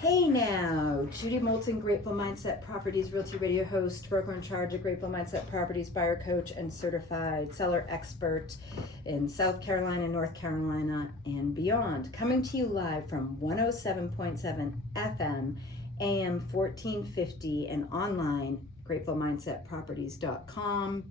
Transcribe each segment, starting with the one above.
Hey now, Judy Moulton, Grateful Mindset Properties Realty Radio host, broker in charge of Grateful Mindset Properties, buyer coach, and certified seller expert in South Carolina, North Carolina, and beyond. Coming to you live from 107.7 FM, AM 1450, and online, gratefulmindsetproperties.com.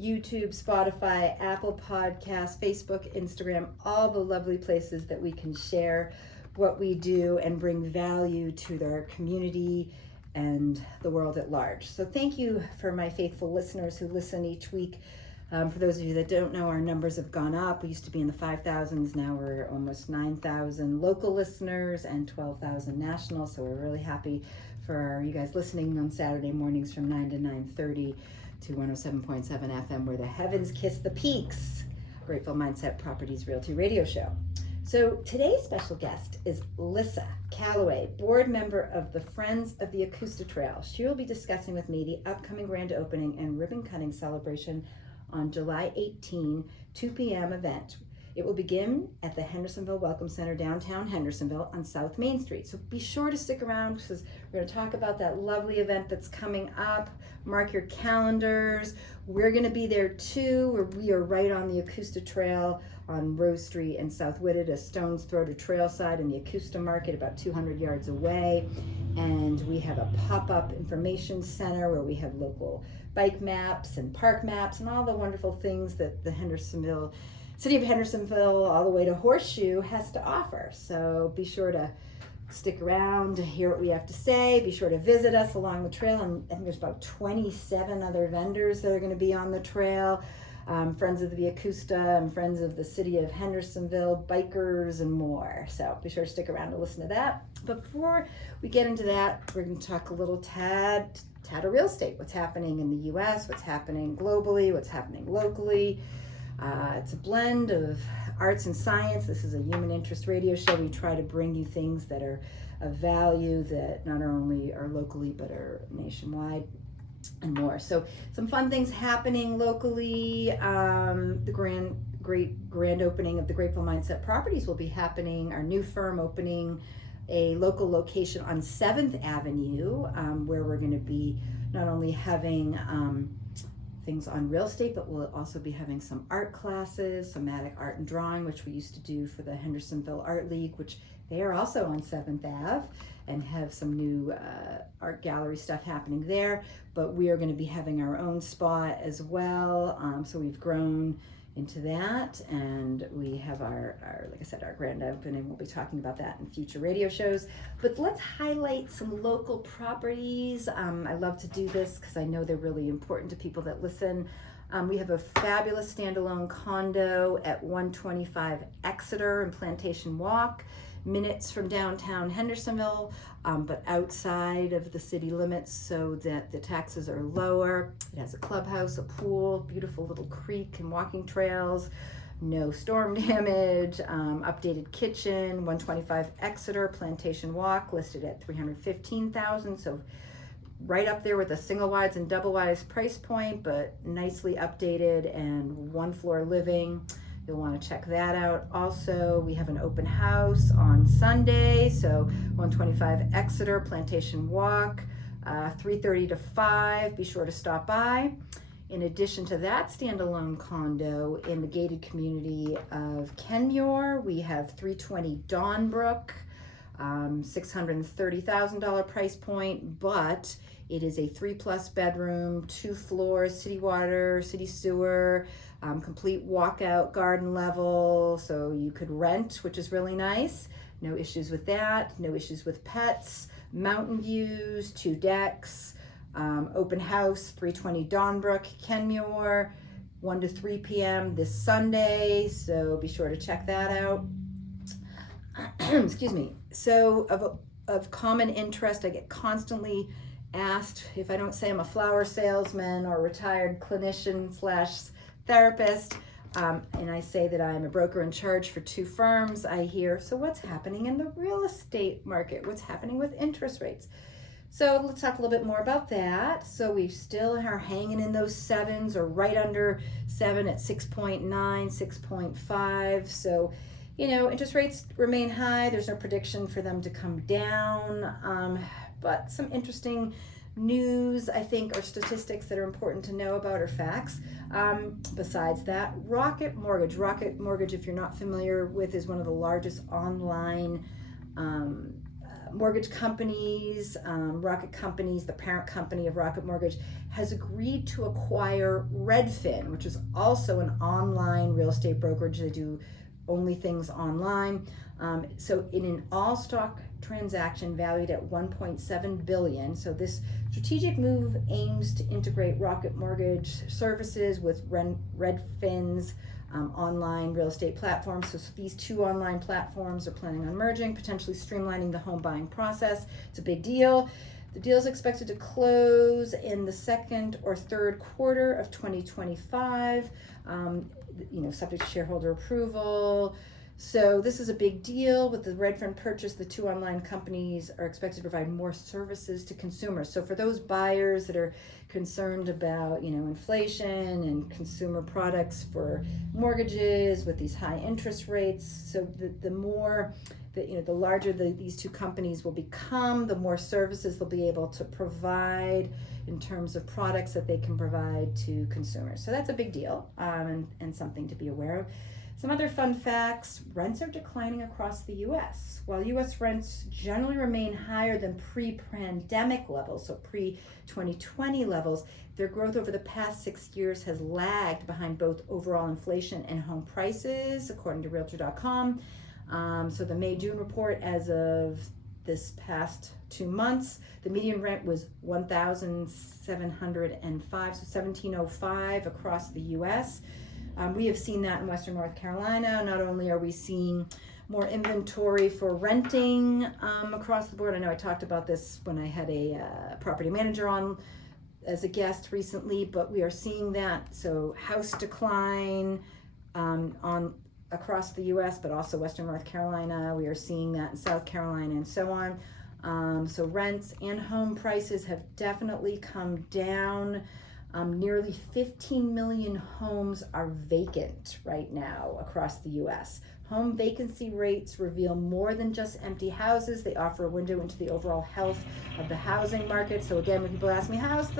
YouTube, Spotify, Apple Podcasts, Facebook, Instagram, all the lovely places that we can share what we do and bring value to their community and the world at large. So thank you for my faithful listeners who listen each week. For those of you that don't know, our numbers have gone up. We used to be in the 5,000s. Now we're almost 9,000 local listeners and 12,000 national. So we're really happy for you guys listening on Saturday mornings from 9 to 9:30 to 107.7 FM, where the heavens kiss the peaks. Grateful Mindset Properties Realty Radio Show. So today's special guest is Lissa Calloway, board member of the Friends of the Ecusta Trail. She will be discussing with me the upcoming grand opening and ribbon cutting celebration on July 18, 2 p.m. event. It will begin at the Hendersonville Welcome Center, downtown Hendersonville on South Main Street. So be sure to stick around because we're going to talk about that lovely event that's coming up. Mark your calendars. We're going to be there too. We are right on the Ecusta Trail on Rose Street and South Whitted, a stone's throw to Trailside in the Ecusta Market, about 200 yards away. And we have a pop-up information center where we have local bike maps and park maps and all the wonderful things that the City of Hendersonville, all the way to Horseshoe, has to offer. So be sure to stick around to hear what we have to say. Be sure to visit us along the trail. And I think there's about 27 other vendors that are going to be on the trail. Friends of the Ecusta and friends of the City of Hendersonville, bikers and more. So be sure to stick around to listen to that. But before we get into that, we're going to talk a little tad of real estate. What's happening in the U.S., what's happening globally, what's happening locally. It's a blend of arts and science. This is a human interest radio show. We try to bring you things that are of value that not only are locally but are nationwide and more. So some fun things happening locally. The grand opening of the Grateful Mindset Properties will be happening. Our new firm opening a local location on 7th Avenue, where we're going to be not only having things on real estate, but we'll also be having some art classes, somatic art and drawing, which we used to do for the Hendersonville Art League, which they are also on 7th Ave, and have some new art gallery stuff happening there. But we are going to be having our own spot as well. So we've grown into that, and we have our like I said, our grand opening. We'll be talking about that in future radio shows. But let's highlight some local properties. I love to do this because I know they're really important to people that listen. We have a fabulous standalone condo at 125 Exeter and Plantation Walk, minutes from downtown Hendersonville, but outside of the city limits so that the taxes are lower. It has a clubhouse, a pool, beautiful little creek and walking trails, no storm damage, updated kitchen, 125 Exeter, Plantation Walk, listed at $315,000. So right up there with the single wides and double wides price point, but nicely updated and one floor living. You'll want to check that out. Also, we have an open house on Sunday, so 125 Exeter, Plantation Walk, 3:30 to 5. Be sure to stop by. In addition to that standalone condo in the gated community of Kenmure, we have 320 Dawnbrook, $630,000 price point, but it is a 3+ bedroom, 2 floors, city water, city sewer, complete walkout garden level, so you could rent, which is really nice. No issues with that, no issues with pets, mountain views, 2 decks, open house, 320 Dawnbrook, Kenmure, 1 to 3 p.m. this Sunday, so be sure to check that out. Excuse me. So of common interest, I get constantly asked if I don't say I'm a flower salesman or retired clinician / therapist, and I say that I'm a broker in charge for 2 firms. I hear, so what's happening in the real estate market? What's happening with interest rates? So let's talk a little bit more about that. So we still are hanging in those 7s or right under 7 at 6.9, 6.5. So Interest rates remain high. There's no prediction for them to come down. But some interesting news, I think, or statistics that are important to know about, or facts. Besides that, Rocket Mortgage, if you're not familiar with, is one of the largest online mortgage companies. Rocket Companies, the parent company of Rocket Mortgage, has agreed to acquire Redfin, which is also an online real estate brokerage. They do only things online. So in an all-stock transaction valued at $1.7 billion. So this strategic move aims to integrate Rocket Mortgage services with Redfin's online real estate platforms. So these two online platforms are planning on merging, potentially streamlining the home buying process. It's a big deal. The deal is expected to close in the second or third quarter of 2025, subject to shareholder approval. So this is a big deal. With the Redfin purchase, the two online companies are expected to provide more services to consumers. So for those buyers that are concerned about, inflation and consumer products for mortgages with these high interest rates, so the larger these two companies will become, the more services they'll be able to provide in terms of products that they can provide to consumers. So that's a big deal, and something to be aware of. Some other fun facts: rents are declining across the U.S. While U.S. rents generally remain higher than pre-pandemic levels, so pre-2020 levels, their growth over the past 6 years has lagged behind both overall inflation and home prices, according to Realtor.com. So the May-June report, as of this past 2 months, the median rent was $1,705, so $1,705 across the U.S. We have seen that in Western North Carolina. Not only are we seeing more inventory for renting across the board. I know I talked about this when I had a property manager on as a guest recently, but we are seeing that. So house decline on across the U.S., but also Western North Carolina. We are seeing that in South Carolina and so on. So rents and home prices have definitely come down. Nearly 15 million homes are vacant right now across the U.S. Home vacancy rates reveal more than just empty houses. They offer a window into the overall health of the housing market. So again, when people ask me, what's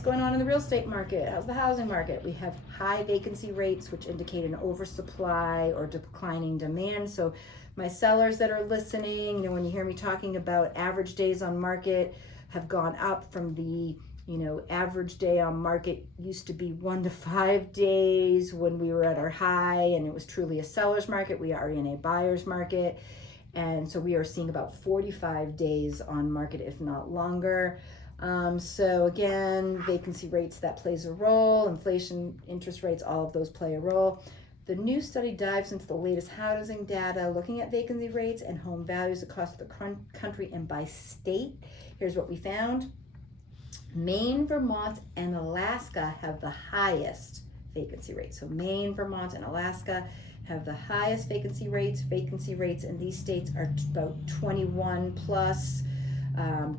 going on in the real estate market? How's the housing market? We have high vacancy rates, which indicate an oversupply or declining demand. So my sellers that are listening, when you hear me talking about average days on market have gone up from the average day on market used to be 1 to 5 days when we were at our high, and it was truly a seller's market. We are in a buyer's market. And so we are seeing about 45 days on market, if not longer. So again, vacancy rates, that plays a role. Inflation, interest rates, all of those play a role. The new study dives into the latest housing data, looking at vacancy rates and home values across the country and by state. Here's what we found. Maine, Vermont, and Alaska have the highest vacancy rates. So Maine, Vermont, and Alaska have the highest vacancy rates. Vacancy rates in these states are about 21 plus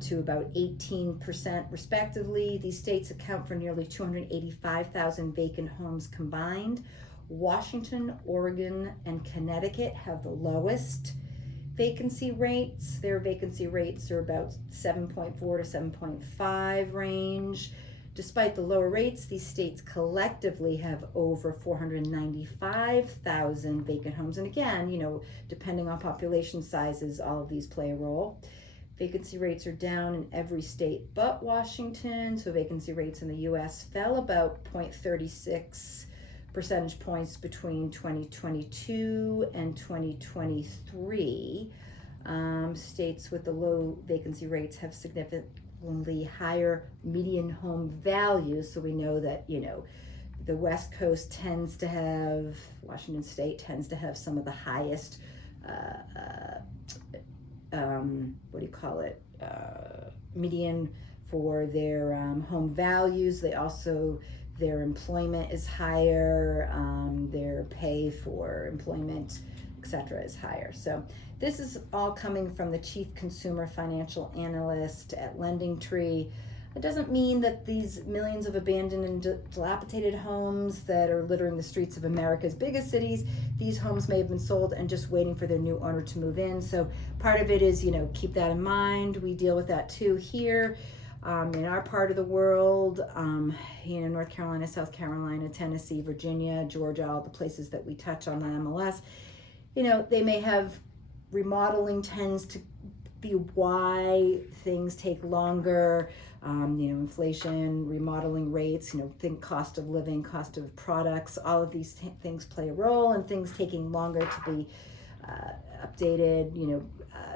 to about 18% respectively. These states account for nearly 285,000 vacant homes combined. Washington, Oregon, and Connecticut have the lowest vacancy rates. Their vacancy rates are about 7.4 to 7.5 range. Despite the lower rates, these states collectively have over 495,000 vacant homes. And again, depending on population sizes, all of these play a role. Vacancy rates are down in every state but Washington. So vacancy rates in the U.S. fell about 0.36 percentage points between 2022 and 2023. States with the low vacancy rates have significantly higher median home values. So we know that, the West Coast tends to have, Washington State tends to have some of the highest, median for their home values. They also, their employment is higher, their pay for employment, etc. is higher. So this is all coming from the Chief Consumer Financial Analyst at LendingTree. It doesn't mean that these millions of abandoned and dilapidated homes that are littering the streets of America's biggest cities, these homes may have been sold and just waiting for their new owner to move in. So part of it is, keep that in mind. We deal with that too here. In our part of the world, North Carolina, South Carolina, Tennessee, Virginia, Georgia, all the places that we touch on the MLS, they may have remodeling tends to be why things take longer. Inflation, remodeling rates, think cost of living, cost of products, all of these things play a role, and things taking longer to be updated.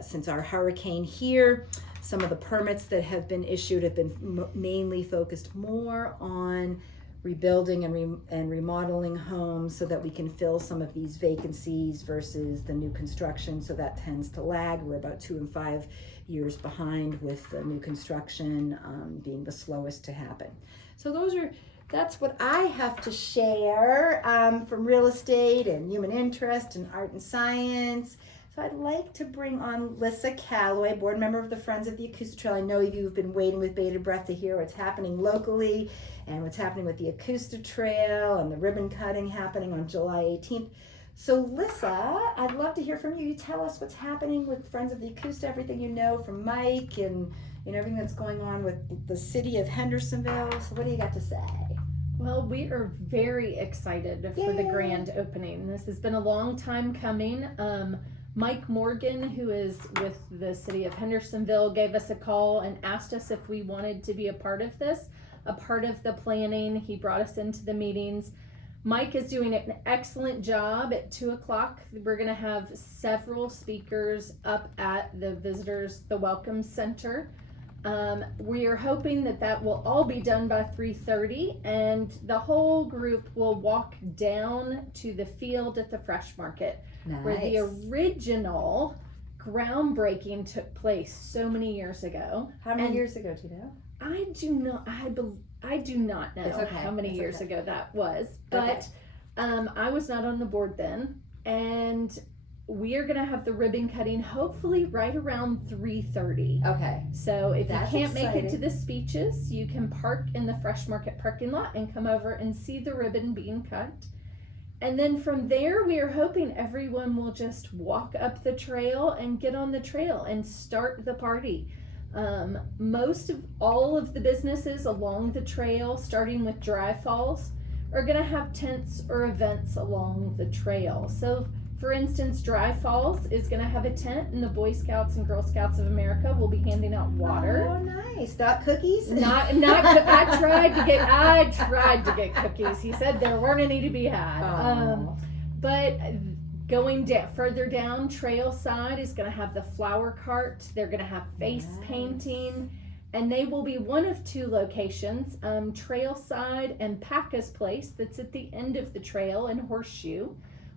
Since our hurricane here, some of the permits that have been issued have been mainly focused more on rebuilding and remodeling homes so that we can fill some of these vacancies versus the new construction. So that tends to lag. We're about 2 and 5 years behind, with the new construction being the slowest to happen. So that's what I have to share from real estate and human interest and art and science. So I'd like to bring on Lissa Calloway, board member of the Friends of the Ecusta Trail. I know you've been waiting with bated breath to hear what's happening locally and what's happening with the Ecusta Trail and the ribbon cutting happening on July 18th. So Lissa, I'd love to hear from you. You tell us what's happening with Friends of the Ecusta, everything you know from Mike and everything that's going on with the city of Hendersonville. So what do you got to say? Well, we are very excited for the grand opening. This has been a long time coming. Mike Morgan, who is with the city of Hendersonville, gave us a call and asked us if we wanted to be a part of this, a part of the planning. He brought us into the meetings. Mike is doing an excellent job. At 2:00, we're going to have several speakers up at the Welcome Center. We are hoping that will all be done by 3:30, and the whole group will walk down to the field at the Fresh Market, where the original groundbreaking took place so many years ago. How many years ago do you know? I do not know how many years ago that was, but I was not on the board then, and we are going to have the ribbon cutting hopefully right around 3:30. Okay. So if you can't make it to the speeches, you can park in the Fresh Market parking lot and come over and see the ribbon being cut. And then from there, we are hoping everyone will just walk up the trail and get on the trail and start the party. Most of all of the businesses along the trail, starting with Dry Falls, are going to have tents or events along the trail. So for instance, Dry Falls is going to have a tent, and the Boy Scouts and Girl Scouts of America will be handing out water. Oh, nice. Not cookies? Not. I tried to get cookies. He said there weren't any to be had. But going further down, Trail Side is going to have the flower cart. They're going to have face painting, and they will be one of 2 locations, Trail Side and Packa's Place, that's at the end of the trail in Horseshoe.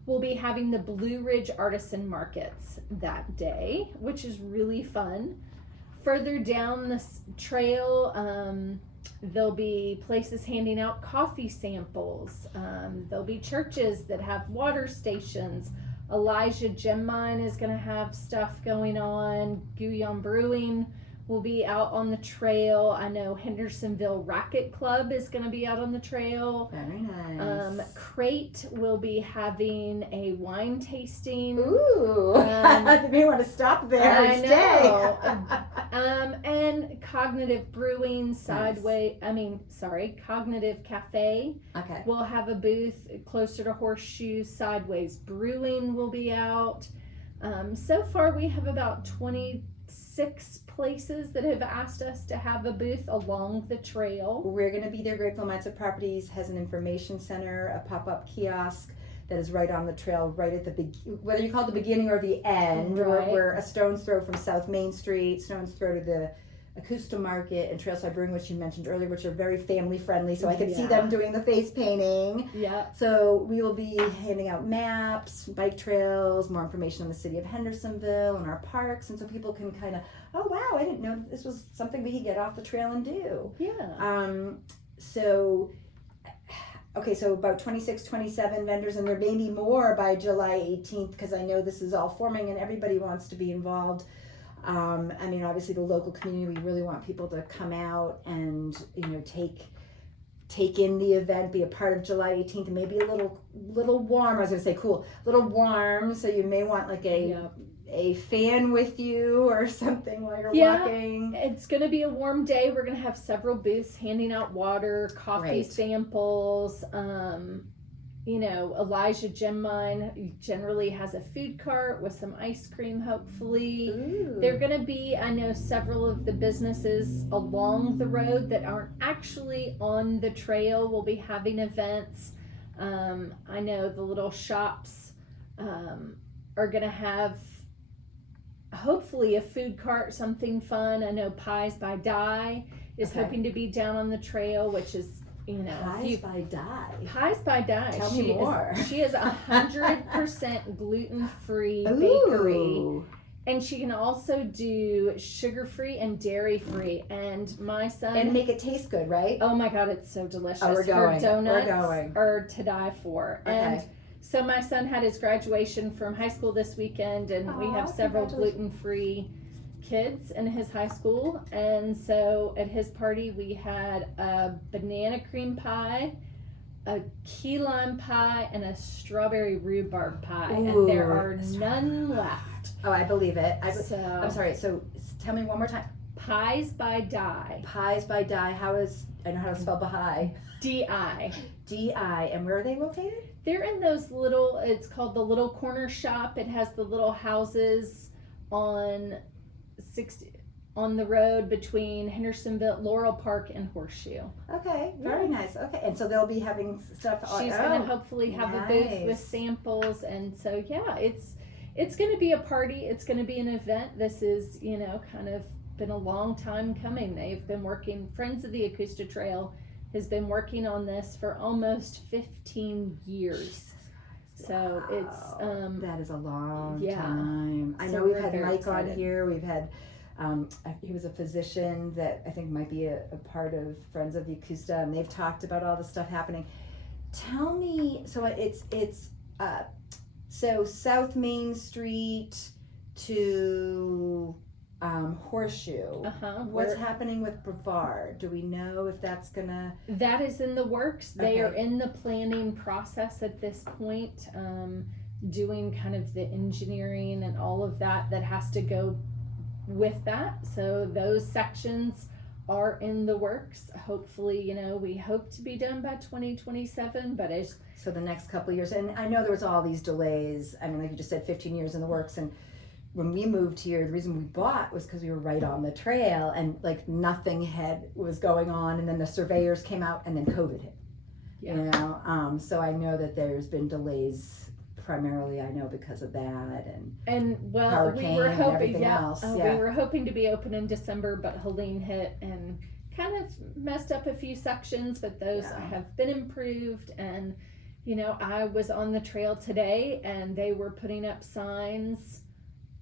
We'll be having the Blue Ridge Artisan Markets that day, which is really fun. Further down the trail, there'll be places handing out coffee samples. There'll be churches that have water stations. Elijah Gem Mine is going to have stuff going on. Guyon Brewing will be out on the trail. I know Hendersonville Racket Club is going to be out on the trail. Very nice. Crate will be having a wine tasting. Ooh, you may want to stop there and stay. And Cognitive Brewing, Cognitive Cafe. Okay. We'll have a booth closer to Horseshoe. Sideways Brewing will be out. So far we have about 26 places that have asked us to have a booth along the trail. We're going to be there. Grateful Mindset Properties has an information center, a pop-up kiosk that is right on the trail, right at the whether you call it the beginning or the end. Right. We're a stone's throw from South Main Street, stone's throw to the Ecusta Market and Trailside Brewing, which you mentioned earlier, which are very family friendly, so I could see them doing the face painting. Yeah. So we will be handing out maps, bike trails, more information on the city of Hendersonville and our parks, and so people can kind of, oh wow, I didn't know that this was something we could get off the trail and do. Yeah. So about 26, 27 vendors, and there may be more by July 18th, because I know this is all forming and everybody wants to be involved. I mean, obviously the local community, we really want people to come out and, take in the event, be a part of July 18th, and maybe a little warm. I was gonna say cool, a little warm. So you may want like a fan with you or something while you're walking. It's gonna be a warm day. We're gonna have several booths handing out water, coffee samples. Elijah Gem Mine generally has a food cart with some ice cream, hopefully. Ooh. They're going to be, I know several of the businesses along the road that aren't actually on the trail will be having events. I know the little shops are going to have, hopefully, a food cart, something fun. I know Pies by Di is hoping to be down on the trail, which is, Pies by Di. Pies by Di. Tell me more. She is 100% gluten-free bakery, and she can also do sugar-free and dairy-free. And my son, and make it taste good, right? Oh my God, it's so delicious. Oh, we're going. Her donuts We're going. are to die for. Okay. And so my son had his graduation from high school this weekend, and we have several gluten-free kids in his high school, and so at his party we had a banana cream pie, a key lime pie, and a strawberry rhubarb pie. Ooh, and there are none left. Oh, I believe it. I'm sorry, so tell me one more time. Pies by Di. Pies by Di. I know how to spell Baha'i. D-I. D-I. And where are they located? They're in those little, it's called the Little Corner Shop. It has the little houses on the road between Hendersonville, Laurel Park, and Horseshoe. Okay, very nice. Okay, and so they'll be having stuff. She's going to hopefully have a booth with samples, and so it's going to be a party. It's going to be an event. This is kind of been a long time coming. They've been working. Friends of the Ecusta Trail has been working on this for almost 15 years. So it's that is a long yeah. time. I So know we've we're had very Mike excited. on here. We've had he was a physician that I think might be a part of Friends of the Ecusta, and they've talked about all the stuff happening. Tell me, so it's so South Main Street to Horseshoe. What's happening with Brevard? Do we know if that's gonna? That is in the works. They are in the planning process at this point, doing kind of the engineering and all of that has to go with that. So those sections are in the works. Hopefully, we hope to be done by 2027, but so the next couple of years. And I know there was all these delays. I mean, like you just said, 15 years in the works. And when we moved here, the reason we bought was because we were right on the trail, and like nothing was going on. And then the surveyors came out, and then COVID hit. Yeah. So I know that there's been delays. Primarily, I know because of that, and well, hurricane we were hoping, and everything else. We were hoping to be open in December, but Helene hit and kind of messed up a few sections, but those have been improved. And I was on the trail today, and they were putting up signs.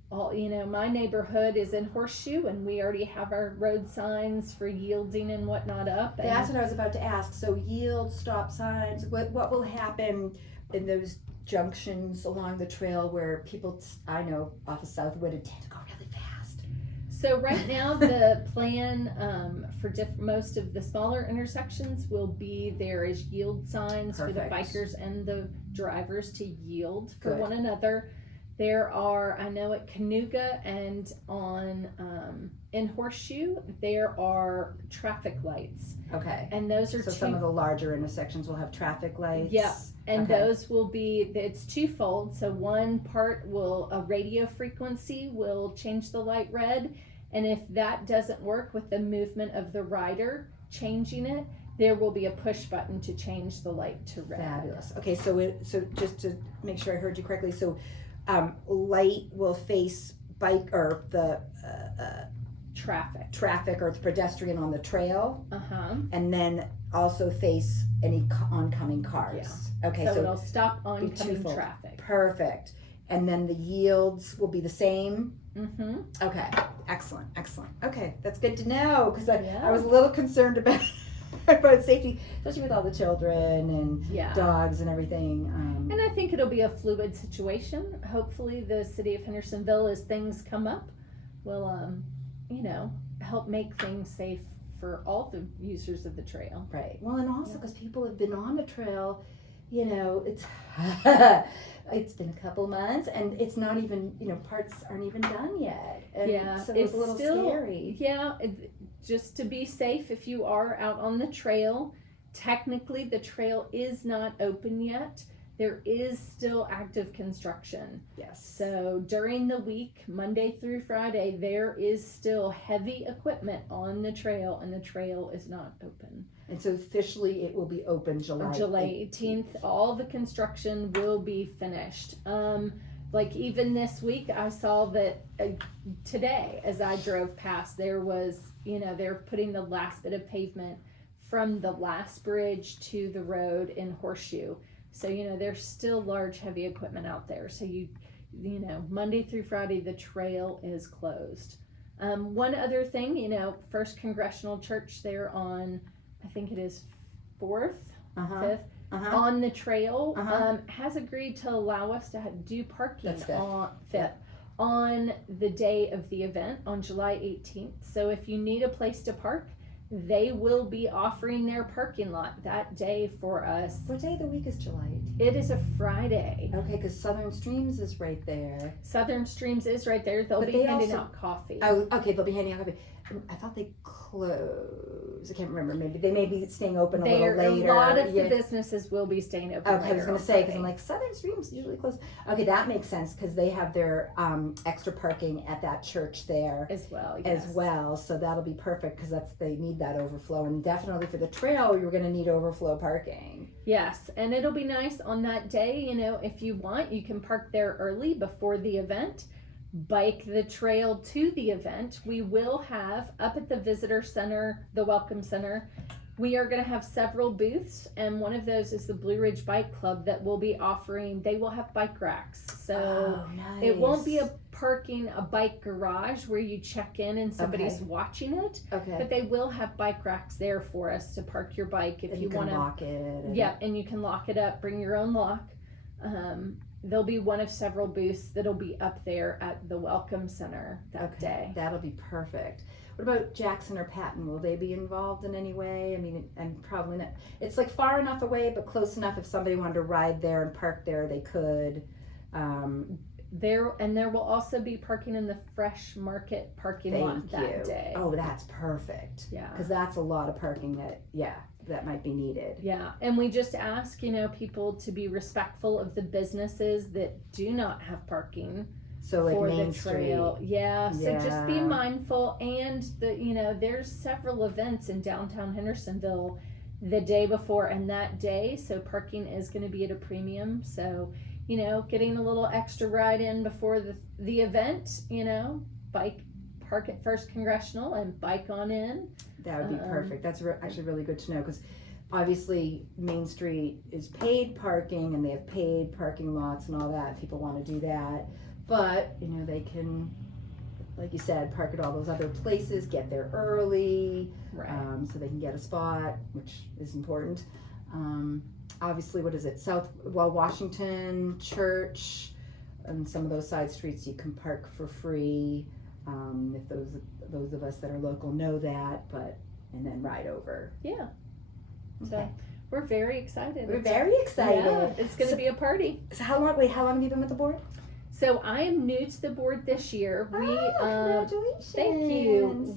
All my neighborhood is in Horseshoe, and we already have our road signs for yielding and whatnot up. And that's what I was about to ask. So yield, stop signs. What will happen in those junctions along the trail where people, I know, off of Southwood tend to go really fast? So right now the plan for most of the smaller intersections will be there is yield signs for the bikers and the drivers to yield for one another. There are, I know at Cayuga and in Horseshoe, there are traffic lights. Okay. And those are some of the larger intersections will have traffic lights. Yeah. And those will be, it's twofold. So one part a radio frequency will change the light red. And if that doesn't work with the movement of the rider changing it, there will be a push button to change the light to red. Fabulous. Okay, so just to make sure I heard you correctly, so light will face bike or the traffic or the pedestrian on the trail, and then also face any oncoming cars. Yeah. Okay, so it'll stop oncoming twofold. traffic. Perfect. And then the yields will be the same. Mm-hmm. Okay, excellent. Okay, that's good to know, because I was a little concerned about safety, especially with all the children and dogs and everything. And I think it'll be a fluid situation. Hopefully the city of Hendersonville, as things come up, will, help make things safe for all the users of the trail. Right. Well, and also because people have been on the trail, it's it's been a couple months and it's not even, parts aren't even done yet. And so it's a little scary. Yeah, just to be safe if you are out on the trail. Technically, the trail is not open yet. There is still active construction. Yes. So during the week, Monday through Friday, there is still heavy equipment on the trail, and the trail is not open. And so officially it will be open July 18th. All the construction will be finished. Like even this week, I saw that today as I drove past, there was, they're putting the last bit of pavement from the last bridge to the road in Horseshoe. So, there's still large, heavy equipment out there. So, Monday through Friday, the trail is closed. One other thing, First Congressional Church there on, I think it is 4th, 5th, on the trail, has agreed to allow us to do parking on 5th. On the day of the event, on July 18th. So, if you need a place to park, they will be offering their parking lot that day for us. What day of the week is July 18th? It is a Friday. Okay, because Southern Streams is right there. Southern Streams is right there. They'll be handing out coffee. Oh, okay, they'll be handing out coffee. I thought they closed. I can't remember. Maybe they may be staying open a little later. A lot of the businesses will be staying open. Okay, I was going to say, because I'm like, Southern Streams usually close. Okay, that makes sense because they have their extra parking at that church there as well. Yes. As well, so that'll be perfect because they need that overflow, and definitely for the trail, you're going to need overflow parking. Yes, and it'll be nice on that day. If you want, you can park there early before the event. Bike the trail to the event. We will have up at the visitor center, the welcome center, we are going to have several booths, and one of those is the Blue Ridge Bike Club that will be offering, they will have bike racks. So nice. It won't be a bike garage where you check in and somebody's watching it. Okay. But they will have bike racks there for us to park your bike if you want to lock it. Yeah, and you can lock it up, bring your own lock. There'll be one of several booths that'll be up there at the Welcome Center that day. That'll be perfect. What about Jackson or Patton? Will they be involved in any way? I mean, and probably not. It's like far enough away, but close enough if somebody wanted to ride there and park there, they could. There will also be parking in the Fresh Market parking lot that day. Oh, that's perfect. Yeah. Because that's a lot of parking that might be needed. Yeah, and we just ask, people to be respectful of the businesses that do not have parking for Main the trail. Street. Yeah, so just be mindful. And there's several events in downtown Hendersonville the day before and that day, so parking is going to be at a premium. So, getting a little extra ride in before the event, park at First Congressional and bike on in. That would be perfect. That's actually really good to know, because obviously Main Street is paid parking and they have paid parking lots and all that. People want to do that. But, they can, like you said, park at all those other places, get there early, right. So they can get a spot, which is important. Obviously, what is it? Washington, Church, and some of those side streets you can park for free. If those of us that are local know that, and then ride over. Yeah. Okay. So we're very excited. We're very excited. Yeah, it's going to be a party. So how long have you been with the board? So I am new to the board this year. Congratulations. Thank you.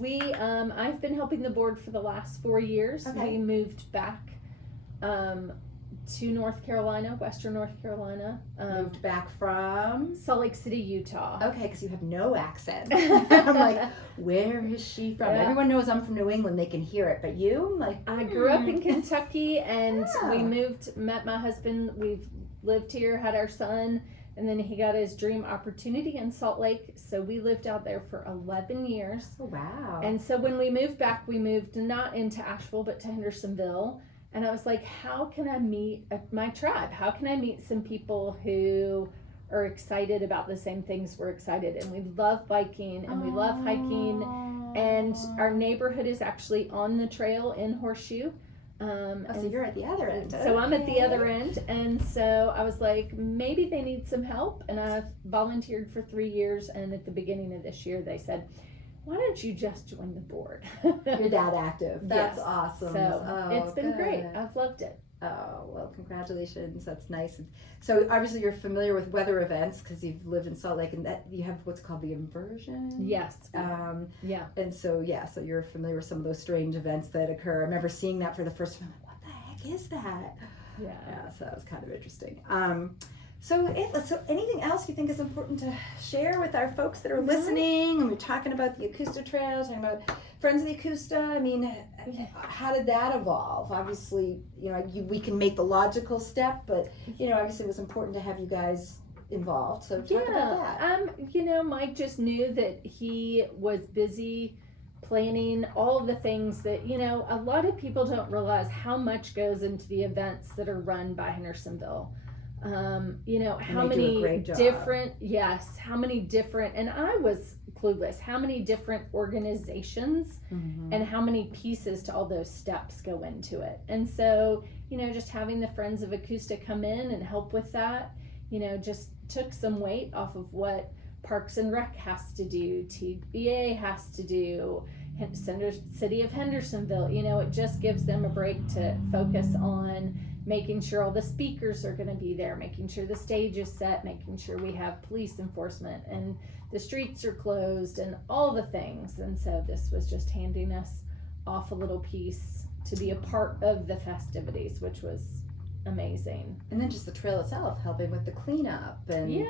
I've been helping the board for the last 4 years. Okay. We moved back to North Carolina, Western North Carolina. Moved back from Salt Lake City, Utah. Okay, because you have no accent. I'm like, where is she from? Yeah. Everyone knows I'm from New England. They can hear it, but you, I'm like, I grew up in Kentucky, and we met my husband. We've lived here, had our son, and then he got his dream opportunity in Salt Lake. So we lived out there for 11 years. Oh, wow. And so when we moved back, we moved not into Asheville, but to Hendersonville. And I was like, how can I meet my tribe? How can I meet some people who are excited about the same things we're excited? And we love biking and we love hiking. And our neighborhood is actually on the trail in Horseshoe. So you're at the other end. So I'm at the other end, and so I was like, maybe they need some help, and I've volunteered for 3 years, and at the beginning of this year they said, why don't you just join the board? You're that active. That's Yes. awesome. So it's been great. Good. I've loved it. Oh, well, congratulations. That's nice. So obviously you're familiar with weather events because you've lived in Salt Lake, and that you have what's called the inversion. Yes. Yeah. And so so you're familiar with some of those strange events that occur. I remember seeing that for the first time. I'm like, what the heck is that? Yeah. So that was kind of interesting. So anything else you think is important to share with our folks that are listening? And we're talking about the Ecusta Trail, talking about Friends of the Ecusta. I mean, how did that evolve? Obviously, we can make the logical step, but obviously it was important to have you guys involved. So talk about that. Mike just knew that he was busy planning all the things that a lot of people don't realize how much goes into the events that are run by Hendersonville. How many different, and I was clueless, how many different organizations and how many pieces to all those steps go into it. And so, just having the Friends of Ecusta come in and help with that, just took some weight off of what Parks and Rec has to do, TBA has to do, City of Hendersonville, it just gives them a break to focus on making sure all the speakers are going to be there, making sure the stage is set, making sure we have police enforcement and the streets are closed and all the things. And so this was just handing us off a little piece to be a part of the festivities, which was amazing. And then just the trail itself, helping with the cleanup and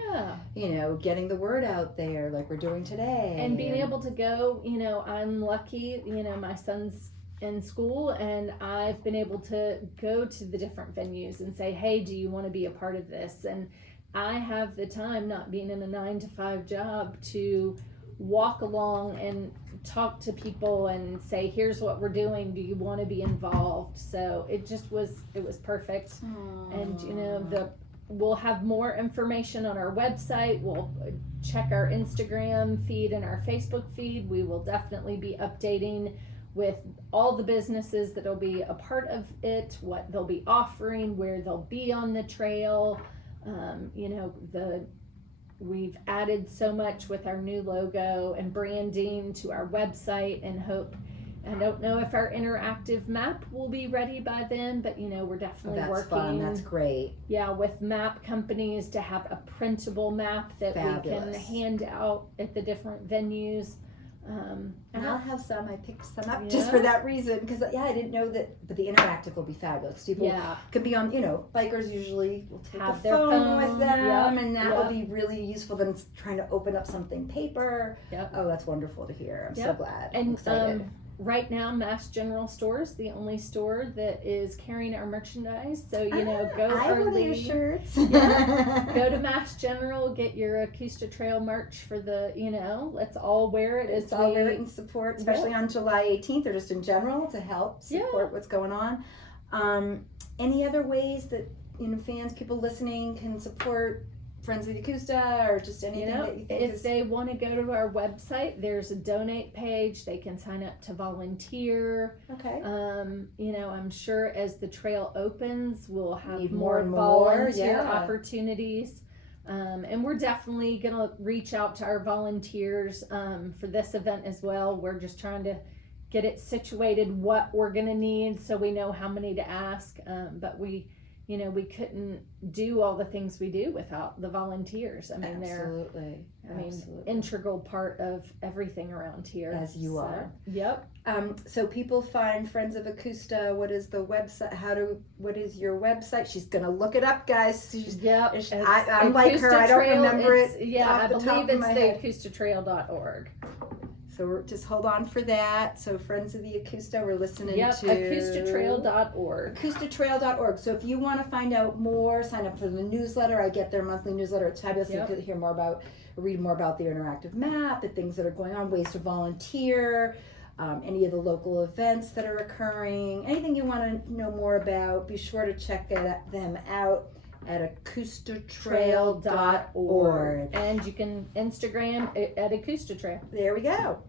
getting the word out there like we're doing today. And being able to go, I'm lucky, my son's in school, and I've been able to go to the different venues and say, hey, do you want to be a part of this? And I have the time, not being in a 9-to-5 job, to walk along and talk to people and say, here's what we're doing, do you want to be involved? So it was perfect. And we'll have more information on our website. We'll check our Instagram feed and our Facebook feed. We will definitely be updating with all the businesses that'll be a part of it, what they'll be offering, where they'll be on the trail. We've added so much with our new logo and branding to our website, and I don't know if our interactive map will be ready by then, but we're definitely working. Fun. That's great. Yeah, with map companies to have a printable map that we can hand out at the different venues. And I'll have some. I picked some up just for that reason, because I didn't know that. But the interactive will be fabulous. People could be on. Bikers usually will take a phone with them, and that will be really useful than trying to open up something paper. Oh, that's wonderful to hear. I'm so glad. And I'm excited. Right now, Mass General Store is the only store that is carrying our merchandise. So go I early. Your shirts. Go to Mass General, get your Ecusta Trail merch for the. Let's all wear it. Let's all wear it and support, especially on July 18th, or just in general to help support what's going on. Any other ways that fans, people listening, can support Friends of the Ecusta, or just anything that you think if they want to go to our website, there's a donate page. They can sign up to volunteer. Okay. I'm sure as the trail opens, we'll have more more volunteer opportunities. And we're definitely going to reach out to our volunteers for this event as well. We're just trying to get it situated, what we're going to need, so we know how many to ask. But we couldn't do all the things we do without the volunteers. I mean, they're integral part of everything around here. As you are. Yep. So people find Friends of Ecusta. What is the website? What is your website? She's gonna look it up, guys. I'm like her. I don't remember it. Yeah, I believe it's the EcustaTrail.org. So just hold on for that. So Friends of the Ecusta, we're listening to EcustaTrail.org. EcustaTrail.org. So if you want to find out more, sign up for the newsletter. I get their monthly newsletter. It's fabulous. You could read more about the interactive map, the things that are going on, ways to volunteer, any of the local events that are occurring, anything you want to know more about. Be sure to check them out at EcustaTrail.org. And you can Instagram at EcustaTrail. There we go.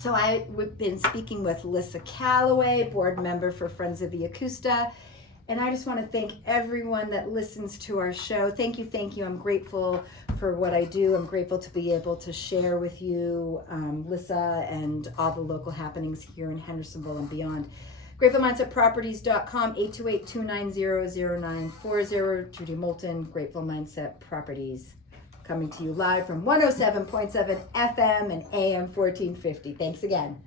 So we've been speaking with Lissa Calloway, board member for Friends of the Ecusta. And I just want to thank everyone that listens to our show. Thank you, thank you. I'm grateful for what I do. I'm grateful to be able to share with you, Lissa, and all the local happenings here in Hendersonville and beyond. GratefulMindsetProperties.com, 828-290-0940. Judy Moulton, Grateful Mindset Properties. Coming to you live from 107.7 FM and AM 1450. Thanks again.